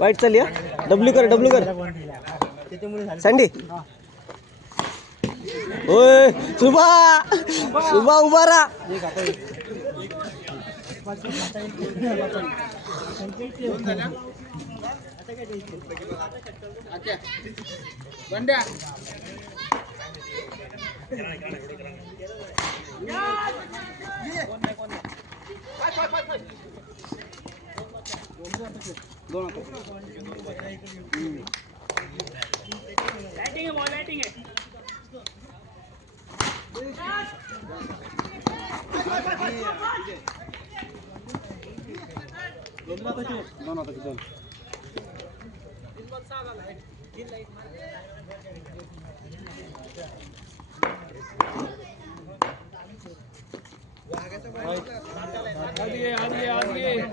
वाईट चालली डब्ल्यू कर डब्ल्यू कर. संडे. ओय सुभा सुभा उभा रा दोनों तो लाइटिंग है बहुत लाइटिंग है दोनों तक दोनों आगे तो भाई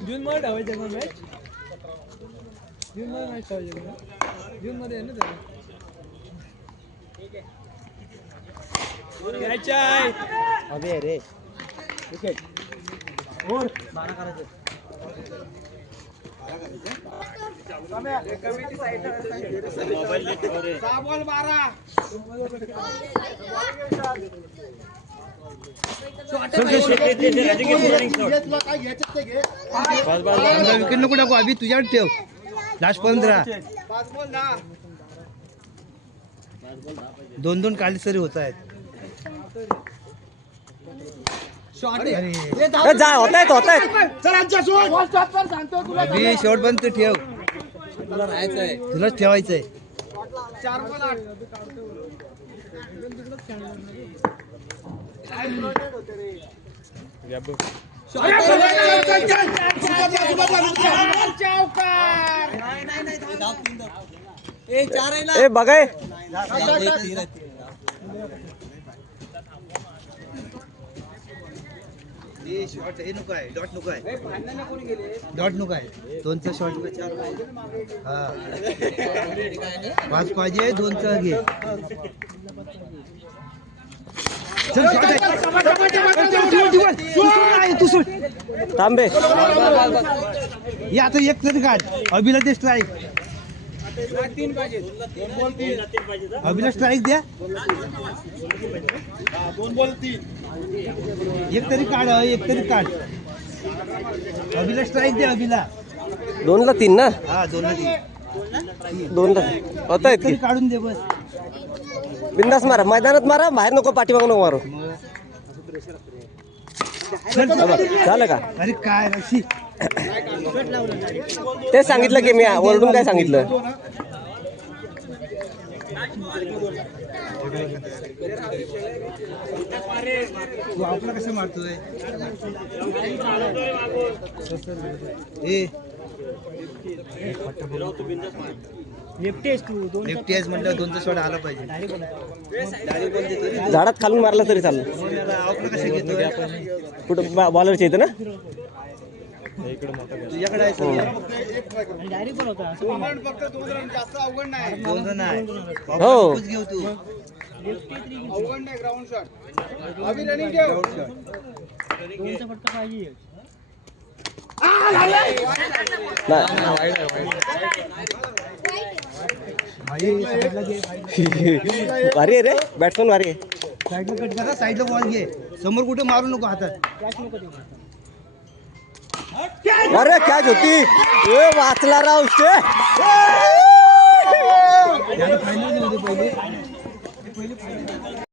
जून मध्ये ठेवायचं ना मॅच जून मध्ये मॅच ठेवायची ना? जून मध्ये आहे ना त्याला. घ्यायचं आहे. अबे रे. विकेट विकेट नको टाकू अभि ठेव. लास्ट पर्यंत राहा दोन दोन काळी सरी होत आहेत. जा होत आहेत होत आहेत. अभि शेवट पर्यंत ठेव. तुलाच ठेवायचंय. ए बघाय शॉट हे. नको आहे डॉट नको आहे. डॉट नको आहे दोनचा शॉट हा. पाच पाहिजे दोनचा घे. तांबे या आता एक तरी काढ अभिला ते स्ट्राईक अभिला स्ट्राईक द्या. एक तरी काढ एक तरी काढ. अभिला स्ट्राईक द्या अभिला. दोनला तीन ना? हा दोन तीन. दोनला तरी की? काढून दे बस. बिंदास मारा मैदानात मारा बाहेर नको पाठीमाग नको मारू. झालं का? अरे काय तेच सांगितलं की मी ओरडून काय सांगितलं? तू आपला कसं मारतोय? ए एकटी आहेस म्हटलं दोनचा शॉट आला पाहिजे. झाडात खालून मारला तरी चाललं. कुठं बॉलरच्या इथं ना? आहे हो. Ground shot. भारी रे भारी कट करा बॉल घे समोर कुठे मारू नको हातात अरे कॅच होती ए वाचला राव पहिले